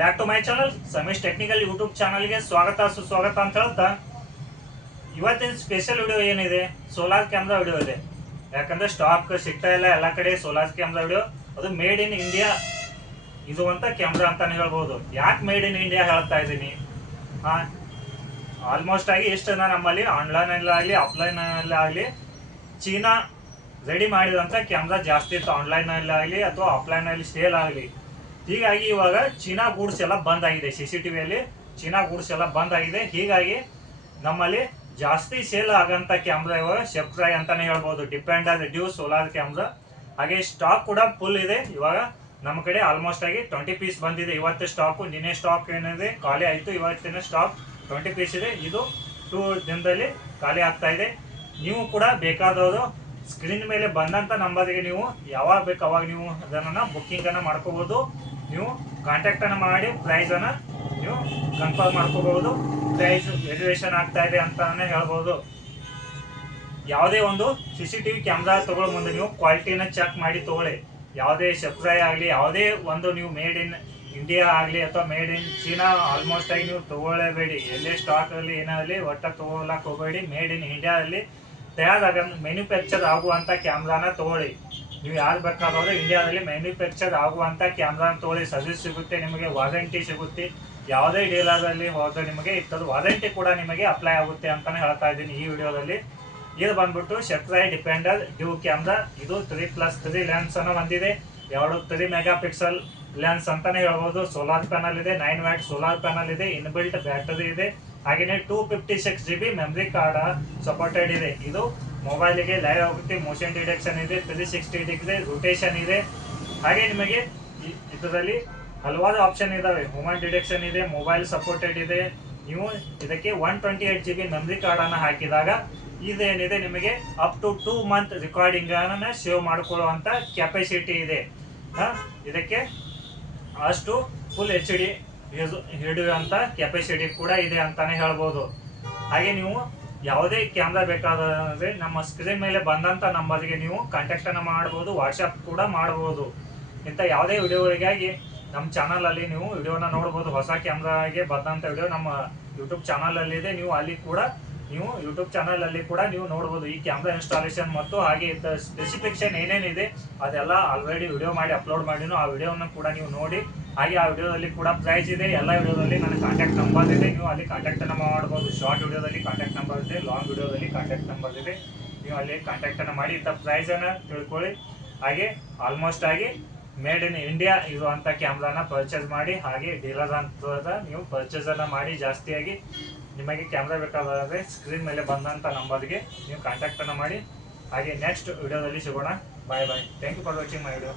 Back to my channel Sameesh technical YouTube ಚಾನಲ್ಗೆ ಸ್ವಾಗತ ಸುಸ್ವಾಗತ ಅಂತ ಹೇಳ್ತಾ ಇವತ್ತಿನ ಸ್ಪೆಷಲ್ ವಿಡಿಯೋ ಏನಿದೆ ಸೋಲಾರ್ ಕ್ಯಾಮ್ರಾ ವಿಡಿಯೋ ಇದೆ. ಯಾಕಂದ್ರೆ ಸ್ಟಾಕ್ ಸಿಗ್ತಾ ಇಲ್ಲ ಎಲ್ಲ ಕಡೆ ಸೋಲಾರ್ ಕ್ಯಾಮ್ರಾ ವಿಡಿಯೋ. ಅದು ಮೇಡ್ ಇನ್ ಇಂಡಿಯಾ ಇರುವಂತ ಕ್ಯಾಮ್ರಾ ಅಂತಾನೆ ಹೇಳ್ಬೋದು. ಯಾಕೆ ಮೇಡ್ ಇನ್ ಇಂಡಿಯಾ ಹೇಳ್ತಾ ಇದ್ದೀನಿ, ಆಲ್ಮೋಸ್ಟ್ ಆಗಿ ಎಷ್ಟು ನಮ್ಮಲ್ಲಿ ಆನ್ಲೈನ್ ಆಗಲಿ ಆಫ್ಲೈನ್ ಆಗಲಿ ಚೀನಾ ರೆಡಿ ಮಾಡಿದಂಥ ಕ್ಯಾಮ್ರಾ ಜಾಸ್ತಿ ಇತ್ತು, ಆನ್ಲೈನ್ ಆಗಲಿ ಅಥವಾ ಆಫ್ಲೈನ್ ಅಲ್ಲಿ ಸೇಲ್ ಆಗಲಿ. ಹೀಗಾಗಿ ಇವಾಗ ಚೀನಾ ಗೂಡ್ಸ್ ಎಲ್ಲ ಬಂದ್ ಆಗಿದೆ, CCTVಯಲ್ಲಿ ಚೀನಾ ಗೂಡ್ಸ್ ಎಲ್ಲ ಬಂದ್ ಆಗಿದೆ. ಹೀಗಾಗಿ ನಮ್ಮಲ್ಲಿ ಜಾಸ್ತಿ ಸೇಲ್ ಆಗಂತ ಕ್ಯಾಮ್ರಾ ಇವಾಗ ಶೆಫ್ಟ್ರೈ ಅಂತಾನೆ ಹೇಳ್ಬೋದು, ಡಿಪೆಂಡ್ ರೆಡ್ಯೂಸ್ ಸೋಲಾರ್ ಕ್ಯಾಮ್ರಾ. ಹಾಗೆ ಸ್ಟಾಕ್ ಕೂಡ ಫುಲ್ ಇದೆ. ಇವಾಗ ನಮ್ಮ ಕಡೆ ಆಲ್ಮೋಸ್ಟ್ ಆಗಿ 20 ಪೀಸ್ ಬಂದಿದೆ ಇವತ್ತು ಸ್ಟಾಕು. ನಿನ್ನೆ ಸ್ಟಾಕ್ ಏನಿದೆ ಖಾಲಿ ಆಯಿತು, ಇವತ್ತಿನ ಸ್ಟಾಕ್ 20 ಪೀಸ್ ಇದೆ. ಇದು 2 ದಿನದಲ್ಲಿ ಖಾಲಿ ಆಗ್ತಾ ಇದೆ. ನೀವು ಕೂಡ ಬೇಕಾದವರು ಸ್ಕ್ರೀನ್ ಮೇಲೆ ಬಂದಂಥ ನಂಬರ್ಗೆ ನೀವು ಯಾವಾಗ ಬೇಕು ಅವಾಗ ನೀವು ಅದನ್ನು ಬುಕ್ಕಿಂಗನ್ನು ಮಾಡ್ಕೋಬೋದು. ನೀವು ಕಾಂಟ್ಯಾಕ್ಟನ್ನು ಮಾಡಿ ಪ್ರೈಸನ್ನು ನೀವು ಕನ್ಫರ್ಮ್ ಮಾಡ್ಕೋಬಹುದು. ಪ್ರೈಸ್ ವೇರಿಯೇಷನ್ ಆಗ್ತಾ ಇದೆ ಅಂತಾನೆ ಹೇಳ್ಬೋದು. ಯಾವುದೇ ಒಂದು CCTV ಕ್ಯಾಮ್ರಾ ತಗೊಳ್ಳೋ ಮುಂದೆ ನೀವು ಕ್ವಾಲಿಟಿನ ಚೆಕ್ ಮಾಡಿ ತಗೊಳ್ಳಿ. ಯಾವುದೇ ಶೆಫ್ಟ್ರೈ ಆಗಲಿ, ಯಾವುದೇ ಒಂದು ನೀವು ಮೇಡ್ ಇನ್ ಇಂಡಿಯಾ ಆಗಲಿ ಅಥವಾ ಮೇಡ್ ಇನ್ ಚೀನಾ ಆಲ್ಮೋಸ್ಟ್ ಆಗಿ ನೀವು ತಗೊಳ್ಳೇಬೇಡಿ. ಎಲ್ಲೇ ಸ್ಟಾಕ್ ಅಲ್ಲಿ ಏನಾಗಲಿ ಒಟ್ಟ ತಗೊಳ್ಳಕ್ಕೆ ಹೋಗಬೇಡಿ. ಮೇಡ್ ಇನ್ ಇಂಡಿಯಾದಲ್ಲಿ ಮ್ಯಾನುಫ್ಯಾಕ್ಚರ್ ಆಗುವಂಥ ಕ್ಯಾಮ್ರಾನ ತಗೊಳ್ಳಿ. ನೀವು ಯಾರು ಬೇಕಾದ್ರೆ ಇಂಡಿಯಾದಲ್ಲಿ ಮ್ಯಾನುಫ್ಯಾಕ್ಚರ್ ಆಗುವಂಥ ಕ್ಯಾಮ್ರಾನ ತಗೊಳ್ಳಿ. ಸರ್ವಿಸ್ ಸಿಗುತ್ತೆ, ನಿಮಗೆ ವಾರಂಟಿ ಸಿಗುತ್ತೆ. ಯಾವುದೇ ಡೀಲರಲ್ಲಿ ಹೋದ್ರೆ ನಿಮಗೆ ಇತ್ತದ ವಾರಂಟಿ ಕೂಡ ನಿಮಗೆ ಅಪ್ಲೈ ಆಗುತ್ತೆ ಅಂತಾನೆ ಹೇಳ್ತಾ ಇದ್ದೀನಿ ಈ ವಿಡಿಯೋದಲ್ಲಿ. ಇದು ಬಂದ್ಬಿಟ್ಟು ಶೆಫ್ಟ್ರೈ ಡಿಪೆಂಡರ್ ಡ್ಯೂ ಕ್ಯಾಮ್ರಾ. ಇದು 3+3 ಲೆನ್ಸ್ ಅನ್ನು ಹೊಂದಿದೆ. 3 ಮೆಗಾ ಪಿಕ್ಸೆಲ್ ಲೆನ್ಸ್ ಅಂತಾನೆ ಹೇಳ್ಬೋದು. ಸೋಲಾರ್ ಪ್ಯಾನಲ್ ಇದೆ, 9 ವ್ಯಾಟ್ ಸೋಲಾರ್ ಪ್ಯಾನಲ್ ಇದೆ, ಇನ್ಬಿಲ್ಟ್ ಬ್ಯಾಟರಿ ಇದೆ. ಹಾಗೆಯೇ 256 GB ಮೆಮರಿ ಕಾರ್ಡ್ ಸಪೋರ್ಟೆಡ್ ಇದೆ. ಇದು ಮೊಬೈಲಿಗೆ ಲೈವ್ ಆಗುತ್ತೆ, ಮೋಷನ್ ಡಿಟೆಕ್ಷನ್ ಇದೆ, 360 ಡಿಗ್ರಿ ರೊಟೇಷನ್ ಇದೆ. ಹಾಗೆ ನಿಮಗೆ ಇದರಲ್ಲಿ ಹಲವಾರು ಆಪ್ಷನ್ ಇದಾವೆ. ಹ್ಯೂಮನ್ ಡಿಟೆಕ್ಷನ್ ಇದೆ, ಮೊಬೈಲ್ ಸಪೋರ್ಟೆಡ್ ಇದೆ. ನೀವು ಇದಕ್ಕೆ 128 GB ಮೆಮರಿ ಕಾರ್ಡ್ ಅನ್ನು ಹಾಕಿದಾಗ ಇದೇನಿದೆ ನಿಮಗೆ ಅಪ್ ಟು 2 ಮಂತ್ ರೆಕಾರ್ಡಿಂಗ್ ಅನ್ನ ಸೇವ್ ಮಾಡಿಕೊಳ್ಳುವಂತ ಕೆಪಾಸಿಟಿ ಇದೆ. ಇದಕ್ಕೆ ಅಷ್ಟು ಫುಲ್ HD ಹಿಡಿಯುವಂತ ಕೆಪಾಸಿಟಿ ಕೂಡ ಇದೆ ಅಂತಾನೆ ಹೇಳ್ಬೋದು. ಹಾಗೆ ನೀವು ಯಾವುದೇ ಕ್ಯಾಮ್ರಾ ಬೇಕಾದ್ರೆ ನಮ್ಮ ಸ್ಕ್ರೀನ್ ಮೇಲೆ ಬಂದಂತ ನಂಬರ್ಗೆ ನೀವು ಕಾಂಟ್ಯಾಕ್ಟ್ ಅನ್ನ ಮಾಡಬಹುದು, ವಾಟ್ಸ್ಆಪ್ ಕೂಡ ಮಾಡಬಹುದು. ಇಂಥ ಯಾವುದೇ ವಿಡಿಯೋಗಳಿಗಾಗಿ ನಮ್ಮ ಚಾನಲ್ ಅಲ್ಲಿ ನೀವು ವಿಡಿಯೋನ ನೋಡಬಹುದು. ಹೊಸ ಕ್ಯಾಮ್ರಾಗೆ ಬಂದಂತ ವಿಡಿಯೋ ನಮ್ಮ ಯೂಟ್ಯೂಬ್ ಚಾನಲ್ ಅಲ್ಲಿ ಇದೆ. ನೀವು ಅಲ್ಲಿ ಕೂಡ ನೀವು ಯೂಟ್ಯೂಬ್ ಚಾನಲ್ ಅಲ್ಲಿ ಕೂಡ ನೀವು ನೋಡಬಹುದು. ಈ ಕ್ಯಾಮ್ರಾ ಇನ್ಸ್ಟಾಲೇಷನ್ ಮತ್ತು ಹಾಗೆ ಸ್ಪೆಸಿಫಿಕೇಶನ್ ಏನೇನಿದೆ ಅದೆಲ್ಲ ಆಲ್ರೆಡಿ ವಿಡಿಯೋ ಮಾಡಿ ಅಪ್ಲೋಡ್ ಮಾಡಿನೋ. ಆ ವಿಡಿಯೋನ ಕೂಡ ನೀವು ನೋಡಿ. ಹಾಗೆ ಆ ವಿಡಿಯೋದಲ್ಲಿ ಕೂಡ ಪ್ರೈಸ್ ಇದೆ. ಎಲ್ಲ ವಿಡಿಯೋದಲ್ಲಿ ನನ್ನ ಕಾಂಟ್ಯಾಕ್ಟ್ ನಂಬರ್ ಇದೆ, ನೀವು ಅಲ್ಲಿ ಕಾಂಟ್ಯಾಕ್ಟ್ ಅನ್ನು ಮಾಡಬಹುದು. ಶಾರ್ಟ್ ವಿಡಿಯೋದಲ್ಲಿ ಕಾಂಟ್ಯಾಕ್ಟ್ ನಂಬರ್ ಇದೆ, ಲಾಂಗ್ ವಿಡಿಯೋದಲ್ಲಿ ಕಾಂಟ್ಯಾಕ್ಟ್ ನಂಬರ್ ಇದೆ. ನೀವು ಅಲ್ಲಿ ಕಾಂಟ್ಯಾಕ್ಟ್ ಅನ್ನು ಮಾಡಿ ಇಂಥ ಪ್ರೈಸ್ ಅನ್ನ ತಿಳ್ಕೊಳ್ಳಿ. ಹಾಗೆ ಆಲ್ಮೋಸ್ಟ್ ಆಗಿ ಮೇಡ್ ಇನ್ ಇಂಡಿಯಾ ಇರುವಂತ ಕ್ಯಾಮ್ರಾನ ಪರ್ಚೇಸ್ ಮಾಡಿ, ಹಾಗೆ ಡೀಲರ್ ಅಂತ ನೀವು ಪರ್ಚೇಸ್ ಅನ್ನ ಮಾಡಿ. ಜಾಸ್ತಿಯಾಗಿ ನಿಮಗೆ ಕ್ಯಾಮ್ರಾ ಬೇಕಾದರೆ ಸ್ಕ್ರೀನ್ ಮೇಲೆ ಬಂದಂತ ನಂಬರ್ಗೆ ನೀವು ಕಾಂಟ್ಯಾಕ್ಟ್ ಅನ್ನ ಮಾಡಿ. ಹಾಗೆ ನೆಕ್ಸ್ಟ್ ವಿಡಿಯೋದಲ್ಲಿ ಸಿಗೋಣ. Bye bye. Thank you for watching my video.